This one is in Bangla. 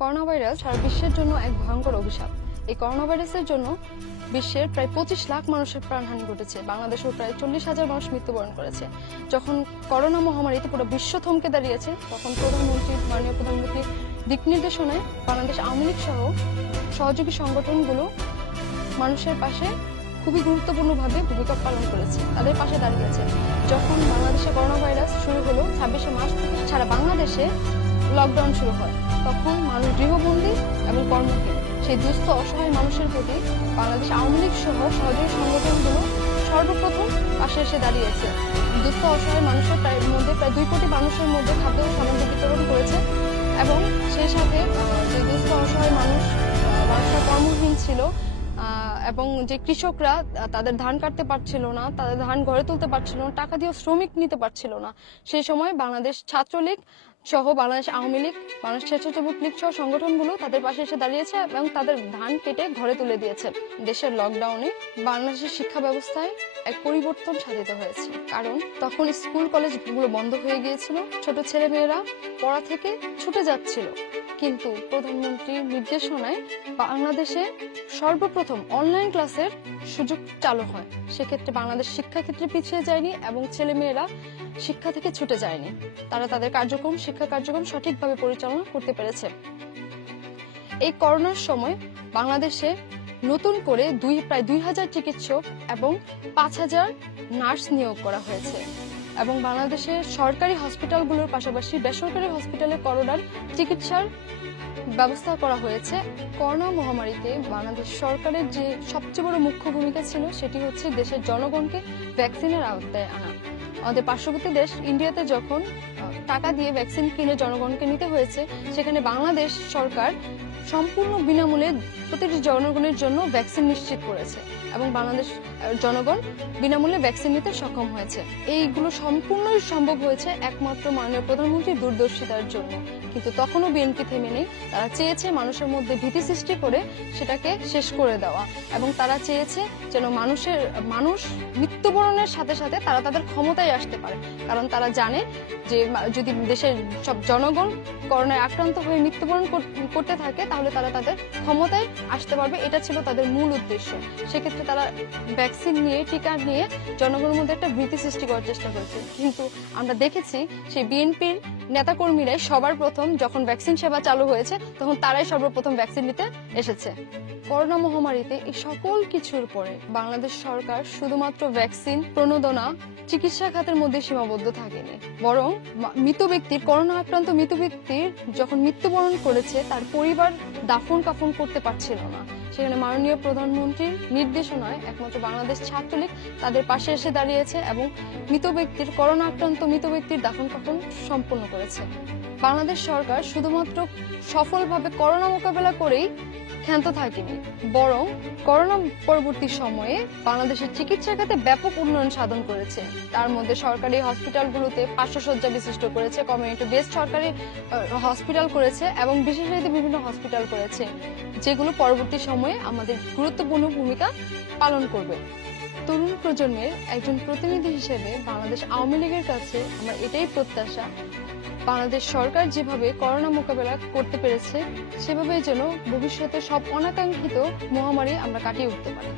করোনা ভাইরাস সারা বিশ্বের জন্য এক ভয়ঙ্কর অভিশাপ। এই করোনা ভাইরাসের জন্য বিশ্বের প্রায় 25 লাখ মানুষের প্রাণহানি ঘটেছে। বাংলাদেশেও প্রায় 40,000 মানুষ মৃত্যুবরণ করেছে। যখন করোনা মহামারীতে পুরো বিশ্ব থমকে দাঁড়িয়েছে, তখন মাননীয় প্রধানমন্ত্রীর দিক নির্দেশনায় বাংলাদেশ আওয়ামী লীগ সহ সহযোগী সংগঠনগুলো মানুষের পাশে খুবই গুরুত্বপূর্ণভাবে ভূমিকা পালন করেছে, তাদের পাশে দাঁড়িয়েছে। যখন বাংলাদেশে করোনা ভাইরাস শুরু হলো 26শে মার্চ, সারা বাংলাদেশে লকডাউন শুরু হয়, তখন মানুষ গৃহবন্দী এবং কর্মহীন। সেই দুস্থ অসহায় মানুষের প্রতি বাংলাদেশ আওয়ামী লীগ সহ সহযোগী সংগঠনগুলো সর্বপ্রথম পাশে এসে দাঁড়িয়েছে। দুস্থ অসহায় মানুষের প্রায় 2 কোটি মানুষের মধ্যে খাদ্য সামগ্রী বিতরণ করেছে এবং সেই সাথে যে দুস্থ অসহায় মানুষরা কর্মহীন ছিল এবং যে কৃষকরা তাদের ধান কাটতে পারছিল না, তাদের ধান ঘরে তুলতে পারছিল না, টাকা দিয়ে শ্রমিক নিতে পারছিল না, সেই সময় বাংলাদেশ ছাত্রলীগ সহ বাংলাদেশ আওয়ামী লীগ, বাংলাদেশ স্বেচ্ছাসেবক লীগ সহ সংগঠনগুলো তাদের পাশে এসে দাঁড়িয়েছে এবং তাদের ধান কেটে ঘরে তুলে দিয়েছে। দেশের লকডাউনে বাংলাদেশের শিক্ষা ব্যবস্থায় এক পরিবর্তন সাধিত হয়েছে, কারণ তখন স্কুল কলেজগুলো বন্ধ হয়ে গিয়েছিল, ছোট ছেলেমেয়েরা পড়া থেকে ছুটে যাচ্ছিল। কিন্তু প্রধানমন্ত্রীর নির্দেশনায় বাংলাদেশে সর্বপ্রথম অনলাইন ক্লাসের সুযোগ চালু হয়। সেক্ষেত্রে বাংলাদেশ শিক্ষাক্ষেত্রে পিছিয়ে যায়নি এবং ছেলেমেয়েরা শিক্ষা থেকে ছুটে যায়নি। তারা তাদের শিক্ষা কার্যক্রম সঠিকভাবে পরিচালনা করতে পেরেছে। এই করোনার সময় বাংলাদেশে নতুন করে প্রায় 2,000 চিকিৎসক এবং 5,000 নার্স নিয়োগ করা হয়েছে এবং বাংলাদেশের সরকারি হসপিটালগুলোর পাশাপাশি বেসরকারি হসপিটালে করোনার চিকিৎসার ব্যবস্থা করা হয়েছে। করোনা মহামারীতে বাংলাদেশ সরকারের যে সবচেয়ে বড় মুখ্য ভূমিকা ছিল, সেটি হচ্ছে দেশের জনগণকে ভ্যাকসিনের আওতায় আনা। আমাদের পার্শ্ববর্তী দেশ ইন্ডিয়াতে যখন টাকা দিয়ে ভ্যাকসিন কিনে জনগণকে নিতে হয়েছে, সেখানে বাংলাদেশ সরকার সম্পূর্ণ বিনামূল্যে প্রতিটি জনগণের জন্য ভ্যাকসিন নিশ্চিত করেছে এবং বাংলাদেশ জনগণ বিনামূল্যে ভ্যাকসিন নিতে সক্ষম হয়েছে। এইগুলো সম্পূর্ণই সম্ভব হয়েছে একমাত্র মাননীয় প্রধানমন্ত্রীর দূরদর্শিতার জন্য। কিন্তু তখনও বিএনপি থেমে নেই। তারা চেয়েছে মানুষের মধ্যে ভীতি সৃষ্টি করে সেটাকে শেষ করে দেওয়া এবং তারা চেয়েছে যেন মানুষ মৃত্যুবরণের সাথে সাথে তারা তাদের ক্ষমতায় আসতে পারে, কারণ তারা জানে যে যদি দেশের সব জনগণ করোনায় আক্রান্ত হয়ে মৃত্যুবরণ করতে থাকে, তাহলে তারা তাদের ক্ষমতায় আসতে পারবে। এটা ছিল তাদের মূল উদ্দেশ্য। সেক্ষেত্রে তারা ভ্যাকসিন নিয়ে, টিকা নিয়ে জনগণের মধ্যে একটা ভীতি সৃষ্টি করার চেষ্টা করেছে। কিন্তু আমরা দেখেছি সেই বিএনপির নেতাকর্মীরাই সবার প্রথম যখন ভ্যাকসিন সেবা চালু হয়েছে, তখন তারাই সর্বপ্রথম ভ্যাকসিন নিতে এসেছে। করোনা মহামারীতে এই সকল কিছুর পরে বাংলাদেশ সরকার শুধুমাত্র ভ্যাকসিন, প্রণোদনা, চিকিৎসা খাতের মধ্যে সীমাবদ্ধ থাকেনি, বরং করোনা আক্রান্ত মৃত ব্যক্তির যখন মৃত্যুবরণ করেছে, তার পরিবার দাফন কাফন করতে পারছিল না। সেখানে মাননীয় প্রধানমন্ত্রীর নির্দেশনায় একমাত্র বাংলাদেশ ছাত্রলীগ তাদের পাশে এসে দাঁড়িয়েছে এবং করোনা আক্রান্ত মৃত ব্যক্তির দাফন কাফন সম্পন্ন করেছে। বাংলাদেশ সরকার শুধুমাত্র সফলভাবে করোনা মোকাবেলা করেই ক্ষান্ত থাকেনি, বরং করোনা পরবর্তী সময়ে বাংলাদেশের চিকিৎসা খাতে ব্যাপক উন্নয়ন সাধন করেছে। তার মধ্যে সরকারি হসপিটালগুলোতে 500 শয্যা বিশিষ্ট করেছে, কমিউনিটি বেসড সরকারি হসপিটাল করেছে এবং বিশেষায়িত বিভিন্ন হসপিটাল করেছে, যেগুলো পরবর্তী সময়ে আমাদের গুরুত্বপূর্ণ ভূমিকা পালন করবে। তরুণ প্রজন্মের একজন প্রতিনিধি হিসেবে বাংলাদেশ আওয়ামী লীগের কাছে আমার এটাই প্রত্যাশা, বাংলাদেশ সরকার যেভাবে করোনা মোকাবেলা করতে পেরেছে, সেভাবে যেন ভবিষ্যতে সব অনাকাঙ্ক্ষিত মহামারী আমরা কাটিয়ে উঠতে পারি।